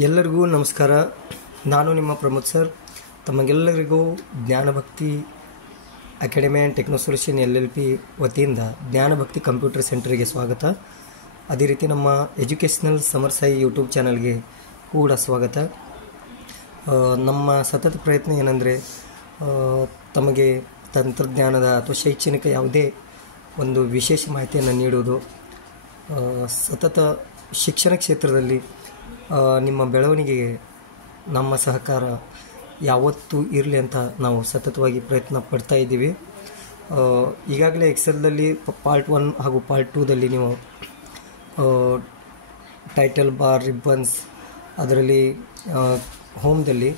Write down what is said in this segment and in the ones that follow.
ಎಲ್ಲರಿಗೂ ನಮಸ್ಕಾರ. ನಾನು ನಿಮ್ಮ ಪ್ರಮೋದ್ ಸರ್. ತಮಗೆಲ್ಲರಿಗೂ Jnanabhakti academy and techno solution LLP ವತಿಯಿಂದ ಜ್ಞಾನಭಕ್ತಿ ಕಂಪ್ಯೂಟರ್ ಸೆಂಟರ್ಗೆ ಸ್ವಾಗತ. ಅದೇ ರೀತಿ ನಮ್ಮ ಎಜುಕೇಷನಲ್ ಸಮರ್ ಸಾಯಿ ಯೂಟ್ಯೂಬ್ ಚಾನಲ್ಗೆ ಕೂಡ ಸ್ವಾಗತ. ನಮ್ಮ ಸತತ ಪ್ರಯತ್ನ ಏನಂದರೆ ತಮಗೆ ತಂತ್ರಜ್ಞಾನದ ಅಥವಾ ಶೈಕ್ಷಣಿಕ ಯಾವುದೇ ಒಂದು ವಿಶೇಷ ಮಾಹಿತಿಯನ್ನು ನೀಡುವುದು, ಸತತ ಶಿಕ್ಷಣ ಕ್ಷೇತ್ರದಲ್ಲಿ ನಿಮ್ಮ ಬೆಳವಣಿಗೆಗೆ ನಮ್ಮ ಸಹಕಾರ ಯಾವತ್ತೂ ಇರಲಿ ಅಂತ ನಾವು ಸತತವಾಗಿ ಪ್ರಯತ್ನ ಪಡ್ತಾ ಇದ್ದೀವಿ. ಈಗಾಗಲೇ ಎಕ್ಸೆಲ್ದಲ್ಲಿ ಪಾರ್ಟ್ 1 ಹಾಗೂ ಪಾರ್ಟ್ 2ದಲ್ಲಿ ನೀವು ಟೈಟಲ್ ಬಾರ್, ರಿಬ್ಬನ್ಸ್, ಅದರಲ್ಲಿ ಹೋಮ್ದಲ್ಲಿ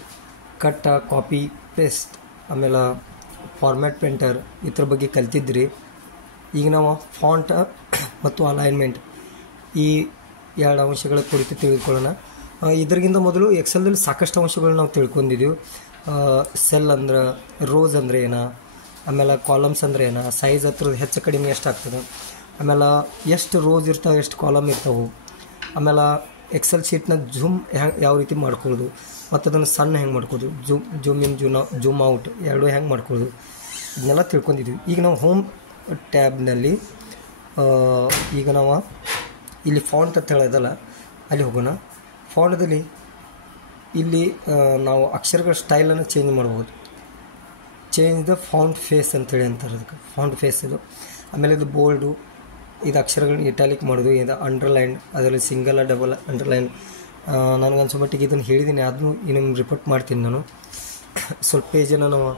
ಕಟ್, ಕಾಪಿ ಪೇಸ್ಟ್, ಆಮೇಲೆ ಫಾರ್ಮ್ಯಾಟ್ ಪೇಂಟರ್ ಇದ್ರ ಬಗ್ಗೆ ಕಲ್ತಿದ್ರಿ. ಈಗ ನಾವು ಫಾಂಟ್ ಮತ್ತು ಅಲೈನ್ಮೆಂಟ್ ಈ ಎರಡು ಅಂಶಗಳ ಕುರಿತು ತಿಳಿದುಕೊಳ್ಳೋಣ. ಇದರಿಗಿಂತ ಮೊದಲು ಎಕ್ಸೆಲ್ದಲ್ಲಿ ಸಾಕಷ್ಟು ಅಂಶಗಳು ನಾವು ತಿಳ್ಕೊಂಡಿದ್ದೀವಿ. ಸೆಲ್ ಅಂದ್ರೆ, ರೋಸ್ ಅಂದರೆ ಏನು, ಆಮೇಲೆ ಕಾಲಮ್ಸ್ ಅಂದರೆ ಏನು, ಸೈಜ್ ಹತ್ರದ ಹೆಚ್ಚು ಕಡಿಮೆ ಎಷ್ಟಾಗ್ತದೆ, ಆಮೇಲೆ ಎಷ್ಟು ರೋಸ್ ಇರ್ತಾವೆ, ಎಷ್ಟು ಕಾಲಮ್ ಇರ್ತಾವೆ, ಆಮೇಲೆ ಎಕ್ಸೆಲ್ ಶೀಟ್ನ ಜೂಮ್ ಯಾವ ರೀತಿ ಮಾಡ್ಕೊಳ್ಳೋದು ಮತ್ತು ಅದನ್ನು ಸಣ್ಣ ಹೆಂಗೆ ಮಾಡ್ಕೋದು, ಜೂಮ್ ಇನ್ ಜೂಮ್ ಔಟ್ ಎರಡೂ ಹೆಂಗೆ ಮಾಡ್ಕೊಳ್ಳೋದು, ಇದನ್ನೆಲ್ಲ ತಿಳ್ಕೊಂಡಿದ್ದೀವಿ. ಈಗ ನಾವು ಹೋಮ್ ಟ್ಯಾಬ್ನಲ್ಲಿ ಈಗ ನಾವು ಇಲ್ಲಿ ಫಾಂಟ್ ಅಂತ ಹೇಳಿದಲ್ಲ, ಅಲ್ಲಿ ಹೋಗೋಣ. ಫಾಂಟ್ದಲ್ಲಿ ಇಲ್ಲಿ ನಾವು ಅಕ್ಷರಗಳ ಸ್ಟೈಲನ್ನು ಚೇಂಜ್ ಮಾಡ್ಬೋದು. ಚೇಂಜ್ ದ ಫಾಂಟ್ ಫೇಸ್ ಅಂತೇಳಿ ಅಂತಾರೆ ಅದಕ್ಕೆ. ಫಾಂಟ್ ಫೇಸ್ ಇದು. ಆಮೇಲೆ ಇದು ಬೋಲ್ಡು, ಇದು ಅಕ್ಷರಗಳನ್ನ ಇಟಾಲಿಕ್ ಮಾಡೋದು, ಇದು ಅಂಡರ್ಲೈನ್, ಅದರಲ್ಲಿ ಸಿಂಗಲ್ ಡಬಲ್ ಅಂಡರ್ಲೈನ್. ನನಗನ್ಸೋ ಮಟ್ಟಿಗೆ ಇದನ್ನು ಹೇಳಿದ್ದೀನಿ, ಅದನ್ನು ಇನ್ನೊಂದು ರಿಪೋರ್ಟ್ ಮಾಡ್ತೀನಿ ನಾನು. ಸ್ವಲ್ಪ ಪೇಜನ್ನು ನಾವು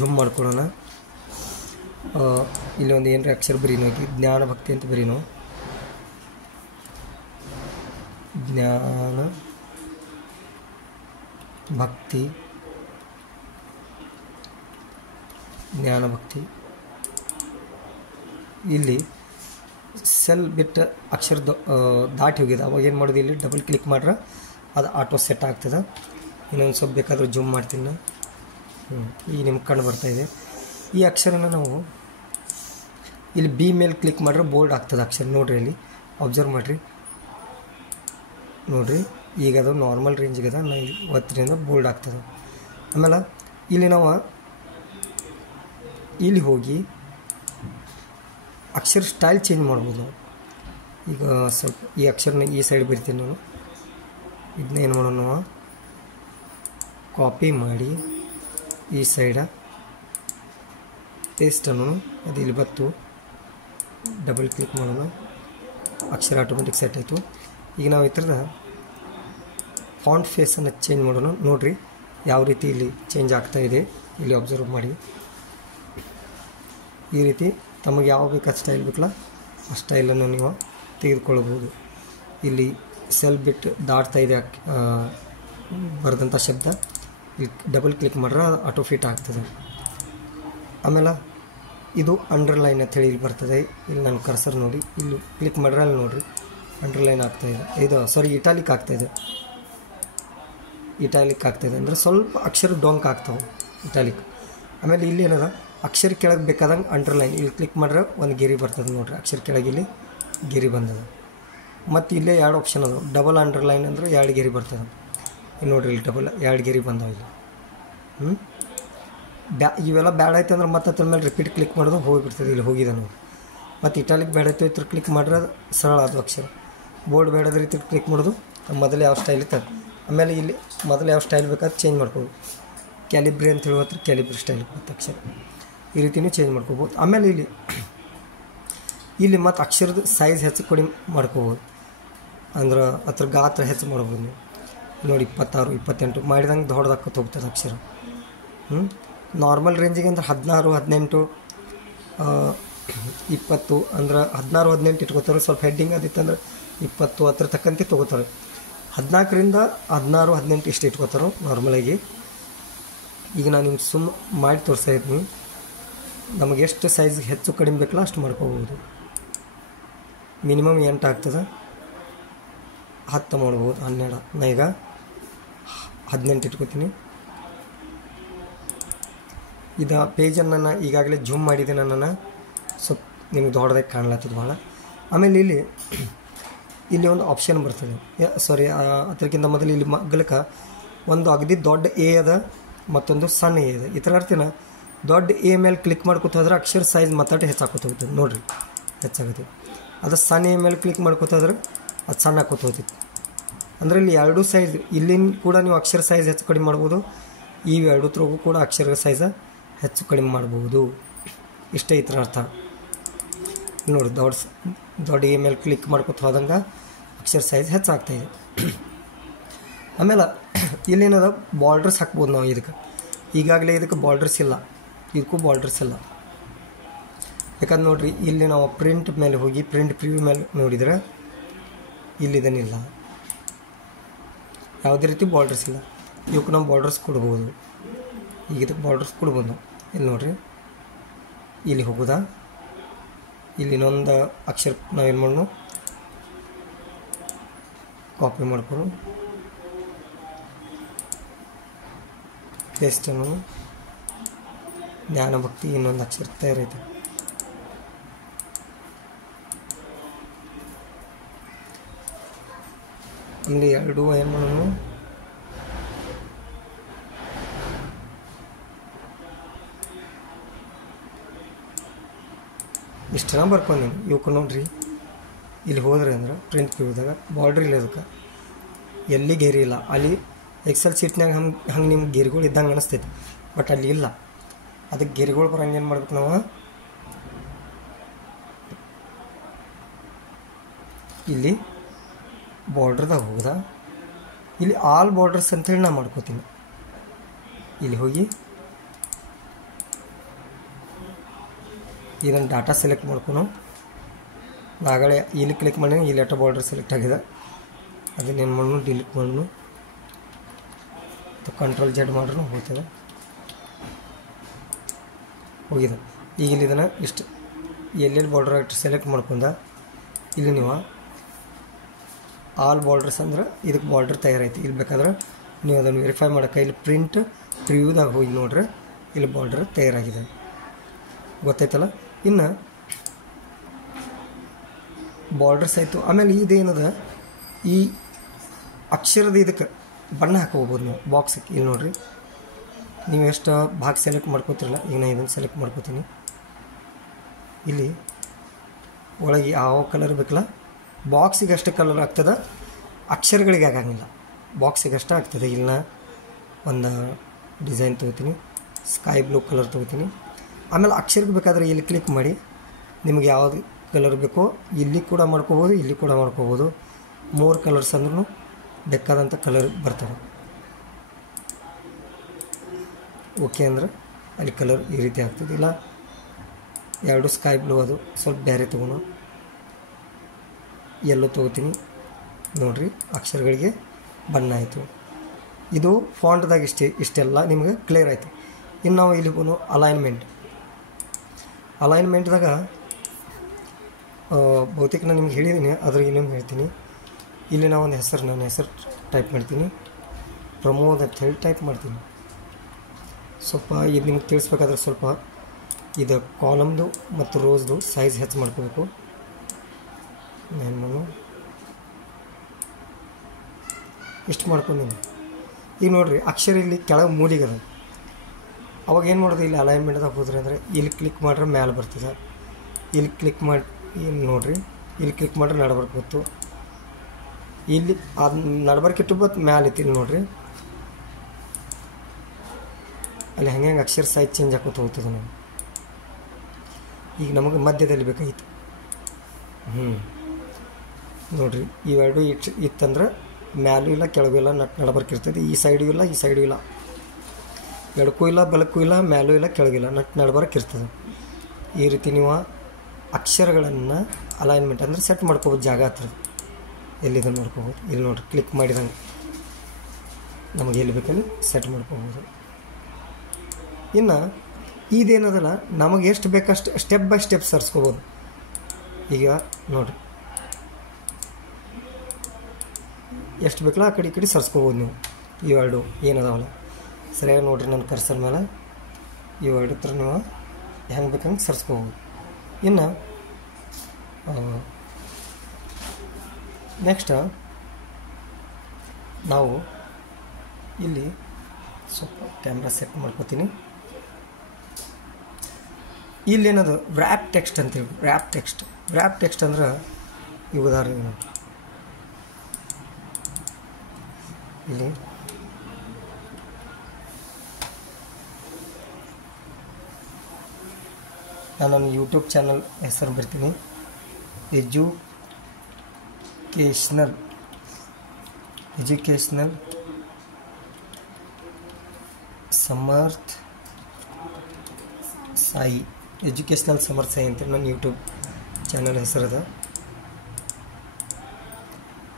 ಜೂಮ್ ಮಾಡ್ಕೊಳ್ಳೋಣ. ಇಲ್ಲಿ ಒಂದು ಏನರ ಅಕ್ಷರ ಬರೀನೋ, ಜ್ಞಾನ ಭಕ್ತಿ ಅಂತ ಬರೀನೋ, ಜ್ಞಾನ ಭಕ್ತಿ, ಜ್ಞಾನ ಭಕ್ತಿ. ಇಲ್ಲಿ ಸೆಲ್ ಬಿಟ್ಟು ಅಕ್ಷರ ದಾಟಿ ಹೋಗಿದೆ. ಅವಾಗ ಏನು ಮಾಡೋದು, ಇಲ್ಲಿ ಡಬಲ್ ಕ್ಲಿಕ್ ಮಾಡ್ರೆ ಅದು ಆಟೋ ಸೆಟ್ ಆಗ್ತದೆ. ಇನ್ನೊಂದು ಸ್ವಲ್ಪ ಬೇಕಾದರೂ ಜೂಮ್ ಮಾಡ್ತೀನಿ ನಾನು. ಈಗ ನಿಮ್ಗೆ ಕಂಡು ಬರ್ತಾಯಿದೆ. ಈ ಅಕ್ಷರನ ನಾವು ಇಲ್ಲಿ ಬಿ ಮೇಲೆ ಕ್ಲಿಕ್ ಮಾಡ್ರೆ ಬೋಲ್ಡ್ ಆಗ್ತದೆ ಅಕ್ಷರ. ನೋಡಿರಿ, ಇಲ್ಲಿ ಅಬ್ಸರ್ವ್ ಮಾಡಿರಿ, ನೋಡಿರಿ. ಈಗ ಅದು ನಾರ್ಮಲ್ ರೇಂಜಿಗೆ ಅದ, ನಾ ಇಲ್ಲಿ ಒತ್ತರಿಂದ ಬೋಲ್ಡ್ ಆಗ್ತದೆ. ಆಮೇಲೆ ಇಲ್ಲಿ ನಾವು ಇಲ್ಲಿ ಹೋಗಿ ಅಕ್ಷರ ಸ್ಟೈಲ್ ಚೇಂಜ್ ಮಾಡ್ಬೋದು ನಾವು. ಈಗ ಸ್ವಲ್ಪ ಈ ಅಕ್ಷರನ ಈ ಸೈಡ್ ಬರ್ತೀನಿ ನಾನು. ಇದನ್ನ ಏನು ಮಾಡೋಣ, ನಾವು ಕಾಪಿ ಮಾಡಿ ಈ ಸೈಡ ಪೇಸ್ಟನ್ನು ಅದು ಇಲ್ಲಿ ಬತ್ತು, ಡಬಲ್ ಕ್ಲಿಕ್ ಮಾಡೋಣ, ಅಕ್ಷರ ಆಟೋಮೆಟಿಕ್ ಸೆಟ್ ಆಯಿತು. ಈಗ ನಾವು ಈ ಥರದ ಫಾಂಟ್ ಫೇಸನ್ನು ಚೇಂಜ್ ಮಾಡೋಣ. ನೋಡಿರಿ ಯಾವ ರೀತಿ ಇಲ್ಲಿ ಚೇಂಜ್ ಆಗ್ತಾಯಿದೆ, ಇಲ್ಲಿ ಅಬ್ಸರ್ವ್ ಮಾಡಿ. ಈ ರೀತಿ ತಮಗೆ ಯಾವ ಬೇಕಾದ ಸ್ಟೈಲ್ ಬೇಕಲ್ಲ ಆ ಸ್ಟೈಲನ್ನು ನೀವು ತೆಗೆದುಕೊಳ್ಬೋದು. ಇಲ್ಲಿ ಸೆಲ್ ಬಿಟ್ಟು ದಾಟ್ತಾ ಇದೆ ಬರೆದಂಥ ಶಬ್ದ, ಇಲ್ಲಿ ಡಬಲ್ ಕ್ಲಿಕ್ ಮಾಡ್ರೆ ಆಟೋ ಫಿಟ್ ಆಗ್ತದೆ. ಆಮೇಲೆ ಇದು ಅಂಡರ್ಲೈನ್ ಅಂತ ಹೇಳಿ ಇಲ್ಲಿ ಬರ್ತದೆ. ಇಲ್ಲಿ ನಾನು ಕರ್ಸರ್ ನೋಡಿ, ಇಲ್ಲಿ ಕ್ಲಿಕ್ ಮಾಡ್ರೆ ಅಲ್ಲಿ ನೋಡಿರಿ ಅಂಡರ್ಲೈನ್ ಆಗ್ತಾಯಿದೆ. ಇದು ಇಟಾಲಿಕ್ ಆಗ್ತಾಯಿದೆ. ಇಟಾಲಿಕ್ ಆಗ್ತಾಯಿದೆ ಅಂದರೆ ಸ್ವಲ್ಪ ಅಕ್ಷರ ಡೊಂಕ್ ಆಗ್ತಾವೆ, ಇಟಾಲಿಕ್. ಆಮೇಲೆ ಇಲ್ಲಿ ಏನದ, ಅಕ್ಷರ ಕೆಳಗೆ ಬೇಕಾದಂಗೆ ಅಂಡರ್ಲೈನ್ ಇಲ್ಲಿ ಕ್ಲಿಕ್ ಮಾಡ್ರೆ ಒಂದು ಗೆರೆ ಬರ್ತದೆ. ನೋಡಿರಿ, ಅಕ್ಷರ ಕೆಳಗೆ ಇಲ್ಲಿ ಗೆರೆ ಬಂದದ. ಮತ್ತು ಇಲ್ಲೇ ಎರಡು ಆಪ್ಷನ್ ಅದಾವೆ. ಡಬಲ್ ಅಂಡರ್ಲೈನ್ ಅಂದರೆ 2 ಗೆರೆ ಬರ್ತದೆ. ಇಲ್ಲಿ ನೋಡಿರಿ, ಇಲ್ಲಿ ಡಬಲ್ 2 ಗೆರೆ ಬಂದಾವೆ ಇಲ್ಲಿ. ಇವೆಲ್ಲ ಬ್ಯಾಡ್ ಆಯ್ತು ಅಂದ್ರೆ ಮತ್ತೆ ಅದ್ರ ಮೇಲೆ ರಿಪೀಟ್ ಕ್ಲಿಕ್ ಮಾಡೋದು ಹೋಗಿಬಿಡ್ತದೆ. ಇಲ್ಲಿ ಹೋಗಿದೆ ನೋಡಿ. ಮತ್ತು ಇಟಾಲಿಕ್ ಬ್ಯಾಡ್ ಆಯ್ತು, ಇದ್ರ ಕ್ಲಿಕ್ ಮಾಡ್ರೆ ಸರಳ ಅದು ಅಕ್ಷರ. ಬೋರ್ಡ್ ಬೇಡದ ರೀತಿ ಕ್ಲಿಕ್ ಮಾಡೋದು, ಮೊದಲು ಯಾವ ಸ್ಟೈಲ್ ಇತ್ತು. ಆಮೇಲೆ ಇಲ್ಲಿ ಮೊದಲು ಯಾವ ಸ್ಟೈಲ್ ಬೇಕಾದ್ರೆ ಚೇಂಜ್ ಮಾಡ್ಕೋಬೋದು. ಕ್ಯಾಲಿಬ್ರಿ ಅಂತ ಹೇಳುವ ಕ್ಯಾಲಿಬ್ರಿ ಸ್ಟೈಲ್ ಮತ್ತು ಅಕ್ಷರ ಈ ರೀತಿಯೂ ಚೇಂಜ್ ಮಾಡ್ಕೋಬೋದು. ಆಮೇಲೆ ಇಲ್ಲಿ ಮತ್ತು ಅಕ್ಷರದ ಸೈಜ್ ಹೆಚ್ಚು ಕಡಿಮೆ ಮಾಡ್ಕೋಬೋದು. ಅಂದ್ರೆ ಅದ್ರ ಗಾತ್ರ ಹೆಚ್ಚು ಮಾಡ್ಬೋದು ನೀವು. ನೋಡಿ 26, 28 ಮಾಡಿದಂಗೆ ದೊಡ್ಡದಾಕತ್ತು ಹೋಗ್ತದೆ ಅಕ್ಷರ. ನಾರ್ಮಲ್ ರೇಂಜಿಗೆ ಅಂದ್ರೆ 16, 18, 20 ಅಂದ್ರೆ 16, 18 ಇಟ್ಕೋತಾರೆ. ಸ್ವಲ್ಪ ಹೆಡ್ಡಿಂಗ್ ಅದಿತ್ತಂದ್ರೆ 20 ಹತ್ರ ತಕ್ಕಂತೆ ತೊಗೋತಾರೆ. 14ರಿಂದ 16, 18 ಇಷ್ಟು ಇಟ್ಕೋತಾರೆ ನಾರ್ಮಲಾಗಿ. ಈಗ ನಾನು ನಿಮ್ಗೆ ಮಾಡಿ ತೋರಿಸ್ತಾ ಇದ್ದೀನಿ. ನಮಗೆ ಎಷ್ಟು ಸೈಜ್ ಹೆಚ್ಚು ಕಡಿಮೆ ಬೇಕಲ್ಲ ಅಷ್ಟು ಮಾಡ್ಕೋಬೋದು. ಮಿನಿಮಮ್ 8 ಆಗ್ತದೆ, 10 ಮಾಡ್ಬೋದು, 12. ನಾ ಈಗ 18 ಇಟ್ಕೋತೀನಿ. ಇದು ಪೇಜನ್ನು ನಾನು ಈಗಾಗಲೇ ಜೂಮ್ ಮಾಡಿದ್ದೆ. ನಾನು ಸ್ವಲ್ಪ ನಿಮ್ಗೆ ದೊಡ್ಡದಾಗಿ ಕಾಣ್ಲತ್ತದ ಭಾಳ. ಆಮೇಲೆ ಇಲ್ಲಿ ಇಲ್ಲಿ ಒಂದು ಆಪ್ಷನ್ ಬರ್ತದೆ. ಸಾರಿ, ಅದಕ್ಕಿಂತ ಮೊದಲು ಇಲ್ಲಿ ಮಗ್ಲಕ್ಕೆ ಒಂದು ಅಗದಿ ದೊಡ್ಡ ಎ ಅದ, ಮತ್ತೊಂದು ಸಣ್ಣ ಎ ಇದೆ. ಈ ಥರ ಅರ್ಥನ ದೊಡ್ಡ ಎ ಮೇಲೆ ಕ್ಲಿಕ್ ಮಾಡ್ಕೊತ ಹೋದ್ರೆ ಅಕ್ಷರ ಸೈಜ್ ಮತ್ತಾಟೆ ಹೆಚ್ಚಾಕೋತ ಹೋಗ್ತದೆ. ನೋಡಿರಿ ಹೆಚ್ಚಾಗುತ್ತೆ. ಅದು ಸಣ್ಣ ಎ ಮೇಲೆ ಕ್ಲಿಕ್ ಮಾಡ್ಕೊತ ಹೋದ್ರೆ ಅದು ಸಣ್ಣ ಹಾಕೋತ ಹೋಗ್ತೈತಿ. ಅಂದರೆ ಇಲ್ಲಿ ಎರಡೂ ಸೈಜ್, ಇಲ್ಲಿನ ಕೂಡ ನೀವು ಅಕ್ಷರ ಸೈಜ್ ಹೆಚ್ಚು ಕಡಿಮೆ ಮಾಡ್ಬೋದು, ಈ ಎರಡು ತ್ರೋಗೂ ಕೂಡ ಅಕ್ಷರ ಸೈಜ ಹೆಚ್ಚು ಕಡಿಮೆ ಮಾಡ್ಬೋದು. ಇಷ್ಟೇ ಈ ಥರ ಅರ್ಥ. ನೋಡಿ ದೊಡ್ಡ ಎ ಮೇಲೆ ಕ್ಲಿಕ್ ಮಾಡ್ಕೊತ ಹೋದಂಗೆ ಅಕ್ಷರ ಸೈಜ್ ಹೆಚ್ಚಾಗ್ತಾಯಿದೆ. ಆಮೇಲೆ ಇಲ್ಲೇನದ ಬಾರ್ಡರ್ಸ್ ಹಾಕ್ಬೋದು ನಾವು. ಇದಕ್ಕೆ ಈಗಾಗಲೇ ಇದಕ್ಕೆ ಬಾರ್ಡರ್ಸ್ ಇಲ್ಲ, ಇದಕ್ಕೂ ಬಾರ್ಡರ್ಸ್ ಇಲ್ಲ. ಯಾಕಂದ್ರೆ ನೋಡಿರಿ, ಇಲ್ಲಿ ನಾವು ಪ್ರಿಂಟ್ ಮೇಲೆ ಹೋಗಿ ಪ್ರಿಂಟ್ ಪ್ರಿವ್ಯೂ ಮೇಲೆ ನೋಡಿದರೆ ಇಲ್ಲಿದನಿಲ್ಲ, ಯಾವುದೇ ರೀತಿ ಬಾರ್ಡರ್ಸ್ ಇಲ್ಲ. ಇವಕ್ಕೆ ನಾವು ಬಾರ್ಡರ್ಸ್ ಕೊಡ್ಬೋದು. ಈಗ ಇದಕ್ಕೆ ಬಾರ್ಡರ್ಸ್ ಕೊಡ್ಬೋದು ನಾವು. ಇಲ್ಲಿ ನೋಡಿರಿ, ಇಲ್ಲಿ ಹೋಗೋದಾ, ಇಲ್ಲಿ ಇನ್ನೊಂದು ಅಕ್ಷರ ನಾವೇನು ಮಾಡೋಣ, ಕಾಪಿ ಮಾಡ್ಕೊಂಡು ಪೇಸ್ಟ್ ಅನ್ನೋದು ಜ್ಞಾನಭಕ್ತಿ ಇನ್ನೊಂದು ಅಕ್ಷರ ತಯಾರೈತೆ. ಇಲ್ಲಿ ಎರಡು ಏನು ಮಾಡೋಣ, ಇಷ್ಟನ ಬರ್ಕೊಂಡು ಇವಕ್ಕೆ ನೋಡ್ರಿ. ಇಲ್ಲಿ ಹೋದ್ರೆ ಅಂದ್ರೆ ಪ್ರಿಂಟ್ ಪ್ರಿವ್ಯೂದಾಗ ಬಾರ್ಡ್ರ್ ಇಲ್ಲ, ಅದಕ್ಕೆ ಎಲ್ಲಿ ಗೆರೆ ಇಲ್ಲ. ಅಲ್ಲಿ ಎಕ್ಸೆಲ್ ಶೀಟ್ನಾಗ ಹಂಗೆ ನಿಮ್ಗೆ ಗೆರೆಗಳು ಇದ್ದಂಗೆ ಅನಿಸ್ತೈತಿ, ಬಟ್ ಅಲ್ಲಿ ಇಲ್ಲ. ಅದಕ್ಕೆ ಗೆರೆಗಳು ಬರಂಗೆ ಏನು ಮಾಡ್ಬೇಕು ನಾವು, ಇಲ್ಲಿ ಬಾರ್ಡ್ರದಾಗ ಹೋಗೋದ, ಇಲ್ಲಿ ಆಲ್ ಬಾರ್ಡರ್ಸ್ ಅಂತೇಳಿ ನಾ ಮಾಡ್ಕೋತೀನಿ. ಇಲ್ಲಿ ಹೋಗಿ ಇದನ್ನು ಡಾಟಾ ಸೆಲೆಕ್ಟ್ ಮಾಡ್ಕೊನು. ನಾಗಳೆ ಇಲ್ಲಿ ಕ್ಲಿಕ್ ಮಾಡಿ ಇಲ್ಲಿ ಎಷ್ಟ ಬಾರ್ಡರ್ ಸೆಲೆಕ್ಟ್ ಆಗಿದೆ, ಅದನ್ನೇನು ಮಾಡೋಣ, ಡಿಲೀಟ್ ಮಾಡೋಣ. ಕಂಟ್ರೋಲ್ Z ಮಾಡ್ರೂ ಹೋಗ್ತದೆ, ಹೋಗಿದೆ. ಈಗ ಇಲ್ಲಿ ಇದನ್ನು ಇಷ್ಟು ಎಲ್ಲೆಲ್ಲಿ ಬಾರ್ಡರ್ ಅಷ್ಟು ಸೆಲೆಕ್ಟ್ ಮಾಡ್ಕೊಂಡ, ಇಲ್ಲಿ ನೀವು ಆಲ್ ಬಾರ್ಡರ್ಸ್ ಅಂದ್ರೆ ಇದಕ್ಕೆ ಬಾರ್ಡರ್ ತಯಾರೈತಿ. ಇಲ್ಲಿ ಬೇಕಾದ್ರೆ ನೀವು ಅದನ್ನು ವೆರಿಫೈ ಮಾಡೋಕ್ಕೆ ಇಲ್ಲಿ ಪ್ರಿಂಟ್ ಪ್ರಿವ್ಯೂದಾಗ ಹೋಗಿ ನೋಡ್ರೆ ಇಲ್ಲಿ ಬಾರ್ಡರ್ ತಯಾರಾಗಿದೆ, ಗೊತ್ತಾಯ್ತಲ್ಲ. ಇನ್ನು ಬಾರ್ಡರ್ಸ್ ಆಯಿತು. ಆಮೇಲೆ ಇದೇನದ, ಈ ಅಕ್ಷರದ ಇದಕ್ಕೆ ಬಣ್ಣ ಹಾಕೋಬೋದು ನೀವು ಬಾಕ್ಸಿಗೆ. ಇಲ್ಲಿ ನೋಡಿರಿ, ನೀವು ಎಷ್ಟು ಭಾಗ ಸೆಲೆಕ್ಟ್ ಮಾಡ್ಕೋತಿರಲ್ಲ, ಈಗ ನಾನು ಇದನ್ನು ಸೆಲೆಕ್ಟ್ ಮಾಡ್ಕೋತೀನಿ. ಇಲ್ಲಿ ಒಳಗೆ ಯಾವ ಕಲರ್ ಬೇಕಲ್ಲ, ಬಾಕ್ಸಿಗೆ ಅಷ್ಟೇ ಕಲರ್ ಆಗ್ತದೆ, ಅಕ್ಷರಗಳಿಗೆ ಆಗಂಗಿಲ್ಲ, ಬಾಕ್ಸಿಗೆ ಅಷ್ಟೇ ಆಗ್ತದೆ. ಇಲ್ಲ ಒಂದು ಡಿಸೈನ್ ತೊಗೋತೀನಿ, ಸ್ಕೈ ಬ್ಲೂ ಕಲರ್ ತೊಗೋತೀನಿ. ಆಮೇಲೆ ಅಕ್ಷರಕ್ಕೆ ಬೇಕಾದರೆ ಇಲ್ಲಿ ಕ್ಲಿಕ್ ಮಾಡಿ ನಿಮಗೆ ಯಾವುದು ಕಲರ್ ಬೇಕೋ ಇಲ್ಲಿ ಕೂಡ ಮಾಡ್ಕೋಬೋದು, ಇಲ್ಲಿ ಕೂಡ ಮಾಡ್ಕೋಬೋದು. 3 ಕಲರ್ಸ್ ಅಂದ್ರೂ ಬೇಕಾದಂಥ ಕಲರ್ ಬರ್ತವೆ. ಓಕೆ ಅಂದ್ರೆ ಅಲ್ಲಿ ಕಲರ್ ಈ ರೀತಿ ಆಗ್ತದೆ. ಇಲ್ಲ ಎರಡು ಸ್ಕೈ ಬ್ಲೂ, ಅದು ಸ್ವಲ್ಪ ಬೇರೆ ತೊಗೊಳೋ, ಎಲ್ಲೋ ತೊಗೋತೀನಿ. ನೋಡಿರಿ, ಅಕ್ಷರಗಳಿಗೆ ಬಣ್ಣ ಆಯಿತು. ಇದು ಫಾಂಟ್ದಾಗ ಇಷ್ಟೆಲ್ಲ ನಿಮಗೆ ಕ್ಲಿಯರ್ ಆಯಿತು. ಇನ್ನು ನಾವು ಇಲ್ಲಿ ಬಂದು ಅಲೈನ್ಮೆಂಟ್ದಾಗ ಬಹುತೇಕ ನಾನು ನಿಮ್ಗೆ ಹೇಳಿದ್ದೀನಿ, ಅದ್ರಾಗ ಇನ್ನೊಂದು ಹೇಳ್ತೀನಿ. ಇಲ್ಲಿ ನಾವು ಒಂದು ನನ್ನ ಹೆಸರು ಟೈಪ್ ಮಾಡ್ತೀನಿ, ಪ್ರಮೋದ್ ಅಂತ ಹೇಳಿ ಟೈಪ್ ಮಾಡ್ತೀನಿ. ಸ್ವಲ್ಪ ಇದು ನಿಮ್ಗೆ ತಿಳಿಸ್ಬೇಕಾದ್ರೆ ಸ್ವಲ್ಪ ಇದು ಕಾಲಮ್ದು ಮತ್ತು ರೋಸ್ದು ಸೈಜ್ ಹೆಚ್ಚು ಮಾಡ್ಕೋಬೇಕು. ನಾನು ಇಷ್ಟು ಮಾಡ್ಕೊಂಡಿನಿ. ಈಗ ನೋಡಿರಿ, ಅಕ್ಷರ ಇಲ್ಲಿ ಕೆಳಗೆ ಮೂಲಿಗದ. ಅವಾಗ ಏನು ಮಾಡೋದು, ಇಲ್ಲಿ ಅಲೈನ್ಮೆಂಟ್ದಾಗ ಹೋದ್ರೆ ಅಂದರೆ ಇಲ್ಲಿ ಕ್ಲಿಕ್ ಮಾಡ್ರೆ ಮ್ಯಾಲೆ ಬರ್ತದೆ. ಇಲ್ಲಿ ಕ್ಲಿಕ್ ಮಾಡಿ ಇಲ್ಲಿ ನೋಡಿರಿ, ಇಲ್ಲಿ ಕ್ಲಿಕ್ ಮಾಡ್ರೆ ನಡ್ಬರ್ಕ್ ಗೊತ್ತು. ಇಲ್ಲಿ ಅದು ನಡ್ಬರ್ಕಿಟ್ಟು ಬತ್ತು ಮ್ಯಾಲೆ ಇತ್ತು. ಇಲ್ಲಿ ನೋಡಿರಿ, ಅಲ್ಲಿ ಹೆಂಗೆ ಅಕ್ಷರ ಸೈಜ್ ಚೇಂಜ್ ಹಾಕೋತ ಹೋಗ್ತದೆ. ನಾವು ಈಗ ನಮಗೆ ಮಧ್ಯದಲ್ಲಿ ಬೇಕಾಗಿತ್ತು. ನೋಡಿರಿ, ಇವೆರಡು ಇತ್ತಂದ್ರೆ ಮ್ಯಾಲೂ ಇಲ್ಲ ಕೆಳಗೂ ಇಲ್ಲ, ನಡ್ಬರ್ಕಿರ್ತದೆ. ಈ ಸೈಡು ಇಲ್ಲ, ಈ ಸೈಡು ಇಲ್ಲ, ಎಡಕ್ಕೂ ಇಲ್ಲ ಬಲಕ್ಕೂ ಇಲ್ಲ, ಮ್ಯಾಲೂ ಇಲ್ಲ ಕೆಳಗಿಲ್ಲ, ನಡ್ಬರ್ಕಿರ್ತದೆ. ಈ ರೀತಿ ನೀವು ಅಕ್ಷರಗಳನ್ನು ಅಲೈನ್ಮೆಂಟ್ ಅಂದರೆ ಸೆಟ್ ಮಾಡ್ಕೋಬೋದು. ಜಾಗ ಹತ್ರ ಎಲ್ಲಿದೆ ನೋಡ್ಕೋಬೋದು. ಇಲ್ಲಿ ನೋಡಿರಿ, ಕ್ಲಿಕ್ ಮಾಡಿದಂಗೆ ನಮಗೆ ಎಲ್ಲಿ ಬೇಕಲ್ಲಿ ಸೆಟ್ ಮಾಡ್ಕೋಬೋದು. ಇನ್ನು ಇದೇನದಲ್ಲ, ನಮಗೆ ಎಷ್ಟು ಬೇಕಷ್ಟು ಸ್ಟೆಪ್ ಬೈ ಸ್ಟೆಪ್ ಸರ್ಸ್ಕೋಬೋದು. ಈಗ ನೋಡಿರಿ, ಎಷ್ಟು ಬೇಕಲ್ಲ ಆ ಕಡೆ ಈ ಕಡೆ ಸರ್ಸ್ಕೋಬೋದು ನೀವು. ಇವೆರಡು ಏನದಾವಲ್ಲ ಸರಿಯಾಗಿ ನೋಡಿರಿ, ನನ್ನ ಕರ್ಸರ್ ಮೇಲೆ ಇವೆರಡು ಹತ್ರ ನೀವು ಹೆಂಗೆ ಬೇಕಂಗೆ ಸರ್ಸ್ಕೋಬೋದು. ಇನ್ನು ನೆಕ್ಸ್ಟ್ ನಾವು ಇಲ್ಲಿ ಸ್ವಲ್ಪ ಕ್ಯಾಮ್ರಾ ಸೆಟ್ ಮಾಡ್ಕೋತೀನಿ. ಇಲ್ಲೇನದು ವ್ರ್ಯಾಪ್ ಟೆಕ್ಸ್ಟ್ ಅಂತೀವಿ. ವ್ರ್ಯಾಪ್ ಟೆಕ್ಸ್ಟ್ ಅಂದ್ರೆ ಈ ಉದಾಹರಣೆ ಇಲ್ಲಿ ನಾನು ನನ್ನ ಯೂಟ್ಯೂಬ್ ಚಾನಲ್ ಹೆಸರು ಬರ್ತೀನಿ, ಎಜುಕೇಷ್ನಲ್ ಸಮರ್ಥ್ ಸಾಯಿ ಅಂತೇಳಿ ನನ್ನ ಯೂಟ್ಯೂಬ್ ಚಾನಲ್ ಹೆಸರದ.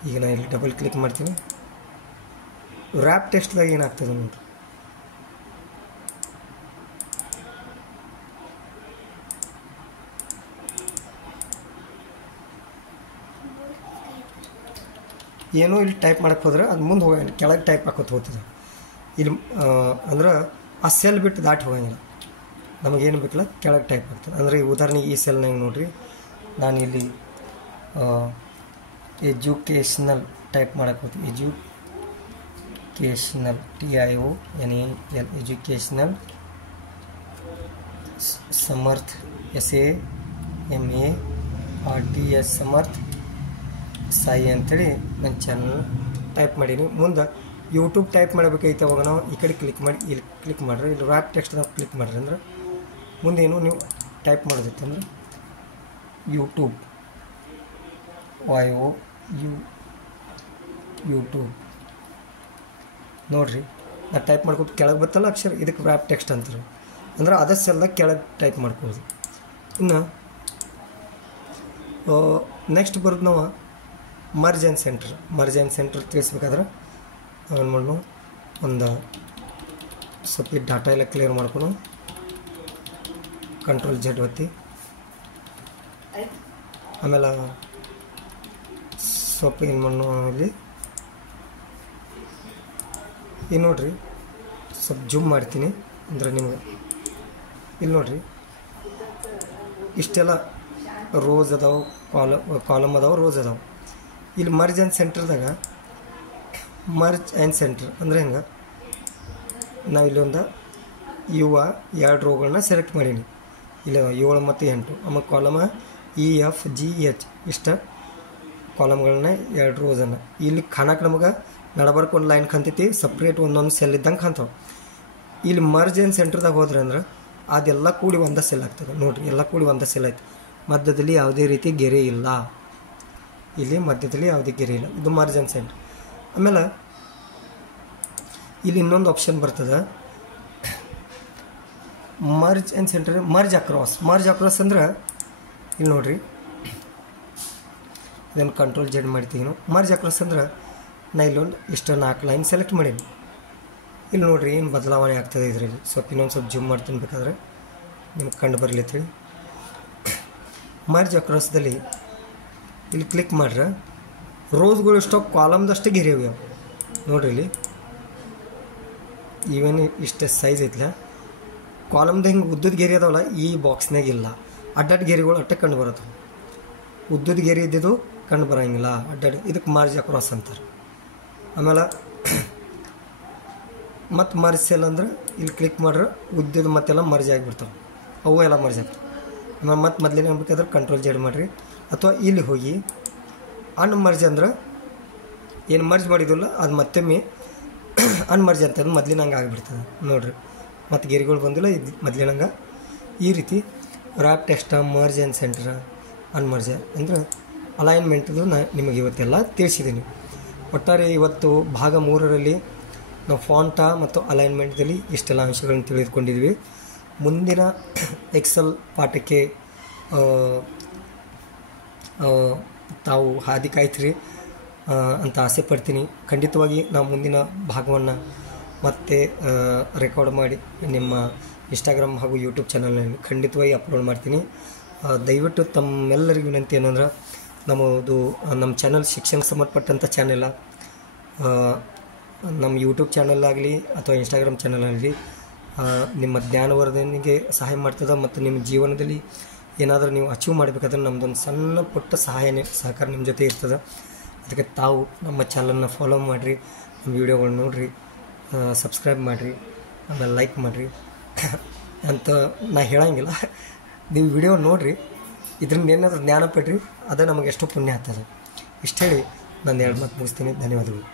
ಈಗ ನಾನು ಇಲ್ಲಿ ಡಬಲ್ ಕ್ಲಿಕ್ ಮಾಡ್ತೀನಿ. ವ್ರ್ಯಾಪ್ ಟೆಕ್ಸ್ಟ್ದಾಗ ಏನಾಗ್ತದೆ ನೋಡ್ರಿ, ಏನೋ ಇಲ್ಲಿ ಟೈಪ್ ಮಾಡಕ್ಕೆ ಹೋದ್ರೆ ಅದು ಮುಂದೆ ಹೋಗಂಗಿಲ್ಲ, ಕೆಳಗೆ ಟೈಪ್ ಹಾಕೋತ ಹೋಗ್ತದೆ. ಇಲ್ಲಿ ಅಂದ್ರೆ ಆ ಸೆಲ್ ಬಿಟ್ಟು ದಾಟಿ ಹೋಗಂಗಿಲ್ಲ, ನಮಗೇನು ಬೇಕಲ್ಲ ಕೆಳಗೆ ಟೈಪ್ ಆಗ್ತದೆ. ಅಂದರೆ ಈ ಉದಾಹರಣೆಗೆ ಈ ಸೆಲ್ನಾಗ ನೋಡಿರಿ, ನಾನು ಇಲ್ಲಿ ಎಜುಕೇಷ್ನಲ್ ಟೈಪ್ ಮಾಡಕ್ಕೆ ಹೋಗ್ತೀನಿ. Educational TIONAL educational Samarth SAMARTH Samarth Sai ಅಂತೇಳಿ ನನ್ನ ಚಾನಲ್ ಟೈಪ್ ಮಾಡೀನಿ. ಮುಂದೆ ಯೂಟ್ಯೂಬ್ ಟೈಪ್ ಮಾಡಬೇಕೈತೆ, ಅವಾಗ ನಾವು ಈ ಕಡೆ ಕ್ಲಿಕ್ ಮಾಡಿ ಇಲ್ಲಿ ಕ್ಲಿಕ್ ಮಾಡಿರಿ, ಇಲ್ಲಿ ವ್ರ್ಯಾಪ್ ಟೆಕ್ಸ್ಟ್ನ ಕ್ಲಿಕ್ ಮಾಡಿರಿ ಅಂದ್ರೆ ಮುಂದೇನು ನೀವು ಟೈಪ್ ಮಾಡೋದಿತ್ತು ಅಂದ್ರೆ ಯೂಟ್ಯೂಬ್ ಯೂಟ್ಯೂಬ್ ನೋಡಿರಿ. ನಾನು ಟೈಪ್ ಮಾಡ್ಕೊಂಡು ಕೆಳಗೆ ಬರ್ತಲ್ಲ ಅಕ್ಷರ, ಇದಕ್ಕೆ ವ್ರ್ಯಾಪ್ ಟೆಕ್ಸ್ಟ್ ಅಂತಾರೆ. ಅಂದ್ರೆ ಅದೇ ಸೆಲ್ದಾಗ ಕೆಳಗೆ ಟೈಪ್ ಮಾಡ್ಕೊಳ್ಳೋದು. ಇನ್ನು ನೆಕ್ಸ್ಟ್ ಬರೋದು ನಾವು ಮರ್ಜ್ ಆ್ಯಂಡ್ ಸೆಂಟರ್ ತಿಳಿಸ್ಬೇಕಾದ್ರೆ ಏನು ಮಾಡೋಣ, ಒಂದು ಸ್ವಲ್ಪ ಡಾಟಾ ಎಲ್ಲ ಕ್ಲಿಯರ್ ಮಾಡ್ಕೊಂಡು Ctrl+Z ಒತ್ತಿ, ಆಮೇಲೆ ಸ್ವಲ್ಪ ಏನು ಮಾಡೋಣ ಇಲ್ಲಿ ನೋಡ್ರಿ, ಸ್ವಲ್ಪ ಜೂಮ್ ಮಾಡ್ತೀನಿ ಅಂದರೆ ನಿಮಗೆ ಇಲ್ಲಿ ನೋಡ್ರಿ, ಇಷ್ಟೆಲ್ಲ ರೋಸ್ ಅದಾವೆ, ಕಾಲಮ್ ಅದಾವೆ, ರೋಸ್ ಅದಾವೆ. ಇಲ್ಲಿ ಮರ್ಜ್ ಆ್ಯಂಡ್ ಸೆಂಟರ್ ಅಂದರೆ ಹೆಂಗೆ, ನಾವು ಇಲ್ಲೊಂದು ಎರಡು ರೋಗಳನ್ನ ಸೆಲೆಕ್ಟ್ ಮಾಡೀನಿ. ಇಲ್ಲಿ 7 ಮತ್ತು 8, ಆಮೇಲೆ ಕಾಲಮ EFGH ಇಷ್ಟ ಕಾಲಮ್ಗಳನ್ನ 2 ರೋಸನ್ನು. ಇಲ್ಲಿ ಕಾಣಕ್ಕೆ ನಮಗೆ ನಡಬರ್ಕ್ ಒಂದು ಲೈನ್ ಕಾಣ್ತೈತಿ, ಸಪ್ರೇಟ್ ಒಂದೊಂದು ಸೆಲ್ ಇದ್ದಂಗೆ ಕಾಣ್ತಾವೆ. ಇಲ್ಲಿ ಮರ್ಜ್ ಆ್ಯಂಡ್ ಸೆಂಟರ್ದಾಗ ಹೋದ್ರೆ ಅಂದ್ರೆ ಅದೆಲ್ಲ ಕೂಡಿ ಒಂದೇ ಸೆಲ್ ಆಗ್ತದೆ. ನೋಡಿರಿ, ಎಲ್ಲ ಕೂಡಿ ಒಂದೇ ಸೆಲ್ ಆಯ್ತು, ಮಧ್ಯದಲ್ಲಿ ಯಾವುದೇ ರೀತಿ ಗೆರೆ ಇಲ್ಲ. ಇಲ್ಲಿ ಮಧ್ಯದಲ್ಲಿ ಯಾವುದೇ ಗೆರೆ ಇಲ್ಲ, ಇದು ಮರ್ಜ್ ಆ್ಯಂಡ್ ಸೆಂಟರ್. ಆಮೇಲೆ ಇಲ್ಲಿ ಇನ್ನೊಂದು ಆಪ್ಷನ್ ಬರ್ತದೆ, merge and centre, merge across ಅಂದ್ರೆ ಇಲ್ಲಿ ನೋಡ್ರಿ, ಇದನ್ನು Ctrl+Z ಮಾಡ್ತೀವಿ. ಮರ್ಜ್ ಅಕ್ರಾಸ್ ಅಂದ್ರೆ ನಾ ಇಲ್ಲೊಂದು ಇಷ್ಟು 4 ಲೈನ್ ಸೆಲೆಕ್ಟ್ ಮಾಡೀನಿ. ಇಲ್ಲಿ ನೋಡ್ರಿ ಏನು ಬದಲಾವಣೆ ಆಗ್ತದೆ ಇದರಲ್ಲಿ. ಸ್ವಲ್ಪ ಇನ್ನೊಂದು ಸ್ವಲ್ಪ ಜೂಮ್ ಮಾಡ್ತೀನಿ ಬೇಕಾದ್ರೆ ನಿಮ್ಗೆ ಕಂಡು ಬರಲಿತ್ರಿ. ಮರ್ಜ್ ಅಕ್ರಾಸ್ದಲ್ಲಿ ಇಲ್ಲಿ ಕ್ಲಿಕ್ ಮಾಡ್ರೆ ರೋಸ್ಗಳು ಇಷ್ಟೋ ಕಾಲಮ್ದಷ್ಟೇ ಗೆರೆ ಇವೆ ನೋಡ್ರಿ. ಇಲ್ಲಿ ಈವೇನು ಇಷ್ಟೇ ಸೈಜ್ ಐತಿಲ್ಲ, ಕಾಲಮ್ದು ಹಿಂಗೆ ಉದ್ದದ ಗೆರೆ ಅದಾವಲ್ಲ ಈ ಬಾಕ್ಸ್ನಾಗ ಇಲ್ಲ. ಅಡ್ಡಾಡ್ ಗೆರೆಗಳು ಅಟ್ಟೆ ಕಂಡು ಬರುತ್ತೆ, ಉದ್ದದ ಗೆರೆ ಇದ್ದಿದ್ದು ಕಂಡು ಬರೋಂಗಿಲ್ಲ ಅಡ್ಡಾಡ್. ಇದಕ್ಕೆ ಮರ್ಜ್ ಅಕ್ರಾಸ್ ಅಂತಾರೆ. ಆಮೇಲೆ ಮತ್ತು ಮರ್ಜ್ ಸೆಲ್ ಅಂದ್ರೆ ಇಲ್ಲಿ ಕ್ಲಿಕ್ ಮಾಡ್ರೆ ಉದ್ದದ ಮತ್ತೆಲ್ಲ ಮರ್ಜ್ ಆಗಿಬಿಡ್ತಾವೆ, ಅವು ಎಲ್ಲ ಮರ್ಜ್ ಆಗ್ತವೆ. ಆಮೇಲೆ ಮತ್ತೆ ಮೊದಲೇನು ಬೇಕಾದ್ರೆ Ctrl+Z ಮಾಡಿರಿ, ಅಥವಾ ಇಲ್ಲಿ ಹೋಗಿ ಅನ್ಮರ್ಜ್ ಅಂದ್ರೆ ಏನು ಮರ್ಜ್ ಮಾಡಿದಿಲ್ಲ ಅದು ಮತ್ತೊಮ್ಮೆ ಅನ್ಮರ್ಜ್ ಅಂತಂದು ಮೊದಲಿನಂಗೆ ಆಗಿಬಿಡ್ತದೆ ನೋಡಿರಿ. ಮತ್ತು ಗೆರೆಗಳು ಬಂದಿಲ್ಲ, ಇದು ಮೊದಲಿನಂಗೆ. ಈ ರೀತಿ wrap text, merge and centre, unmerge ಅಂದರೆ ಅಲೈನ್ಮೆಂಟ್ದು ನಿಮಗೆ ಇವತ್ತೆಲ್ಲ ತಿಳಿಸಿದ್ದೀನಿ. ಒಟ್ಟಾರೆ ಇವತ್ತು ಭಾಗ 3ರಲ್ಲಿ ನಾವು ಫಾಂಟ ಮತ್ತು ಅಲೈನ್ಮೆಂಟ್ದಲ್ಲಿ ಇಷ್ಟೆಲ್ಲ ಅಂಶಗಳನ್ನು ತಿಳಿದುಕೊಂಡಿದ್ವಿ. ಮುಂದಿನ ಎಕ್ಸೆಲ್ ಪಾಠಕ್ಕೆ ತಾವು ಹಾದಿ ಕಾಯ್ತೀರಿ ಅಂತ ಆಸೆ ಪಡ್ತೀನಿ. ಖಂಡಿತವಾಗಿ ನಾವು ಮುಂದಿನ ಭಾಗವನ್ನು ಮತ್ತೆ ರೆಕಾರ್ಡ್ ಮಾಡಿ ನಿಮ್ಮ ಇನ್ಸ್ಟಾಗ್ರಾಮ್ ಹಾಗೂ ಯೂಟ್ಯೂಬ್ ಚಾನಲ್ನಲ್ಲಿ ಖಂಡಿತವಾಗಿ ಅಪ್ಲೋಡ್ ಮಾಡ್ತೀನಿ. ದಯವಿಟ್ಟು ತಮ್ಮೆಲ್ಲರಿಗೂ ವಿನಂತಿ ಏನಂದ್ರೆ, ನಮ್ಮ ಚಾನಲ್ ಶಿಕ್ಷಣಕ್ಕೆ ಸಂಬಂಧಪಟ್ಟಂಥ ಚಾನೆಲ್ಲ, ನಮ್ಮ ಯೂಟ್ಯೂಬ್ ಚಾನಲ್ಲಾಗಲಿ ಅಥವಾ ಇನ್ಸ್ಟಾಗ್ರಾಮ್ ಚಾನಲಲ್ಲಿ ನಿಮ್ಮ ಜ್ಞಾನವರ್ಧನೆಗೆ ಸಹಾಯ ಮಾಡ್ತದೆ. ಮತ್ತು ನಿಮ್ಮ ಜೀವನದಲ್ಲಿ ಏನಾದರೂ ನೀವು ಅಚೀವ್ ಮಾಡಬೇಕಾದ್ರೆ ನಮ್ಮದೊಂದು ಸಣ್ಣ ಪುಟ್ಟ ಸಹಕಾರ ನಿಮ್ಮ ಜೊತೆ ಇರ್ತದೆ. ಅದಕ್ಕೆ ತಾವು ನಮ್ಮ ಚಾನಲ್ನ ಫಾಲೋ ಮಾಡಿರಿ, ನಮ್ಮ ವೀಡಿಯೋಗಳು ನೋಡಿರಿ, ಸಬ್ಸ್ಕ್ರೈಬ್ ಮಾಡಿರಿ, ಆಮೇಲೆ ಲೈಕ್ ಮಾಡಿರಿ ಅಂತ ನಾ ಹೇಳಂಗಿಲ್ಲ. ನೀವು ವಿಡಿಯೋ ನೋಡಿರಿ, ಇದರಿಂದ ಏನಾದರೂ ಜ್ಞಾನ ಪಡ್ರಿ, ಅದೇ ನಮಗೆ ಎಷ್ಟೋ ಪುಣ್ಯ ಆಗ್ತದೆ. ಇಷ್ಟು ಹೇಳಿ ನಾನು 2 ಮಾತು ಮುಗಿಸ್ತೀನಿ. ಧನ್ಯವಾದಗಳು.